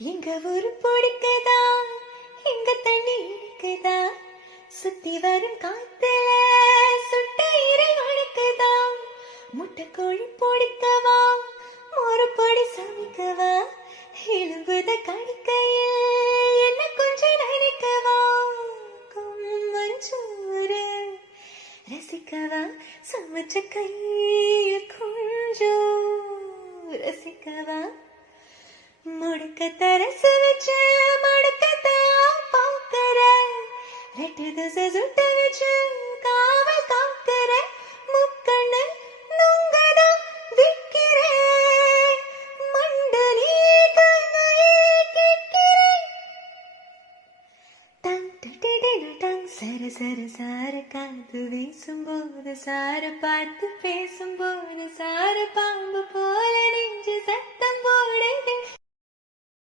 எங்க ஊரு பிடிக்குதா, எங்க தண்ணி இருக்குதா, சுத்தி வரும் காத்துல சுட்ட இறை வழுக்குதா, முட்டை கோழி பிடிக்கவா, மோரு பொடி சமைக்கவா, எலும்புத கடிக்கையில் என்ன கொஞ்சம் நினைக்கவா, மஞ்சூரு ரசிக்கவா, சமைச்ச கையில் கொஞ்சம் ரசிக்கவா, முடுக்க தரசு வச்சு மடுக்கத்தான் பாக்குற, ரெட்டு திசை சுட்ட வச்சு காவல் காக்குற, முக்கண்ணு நுங்கதான் விக்கிறேன், மண்டலி கங்கையே கேட்கிறேன். டங் டிடிடிடு டங் சர சர சார காத்து வீசும்போது சார பார்த்து பேசும்போது சார பாம்பு போல நெஞ்சு சத்தம் போடுது.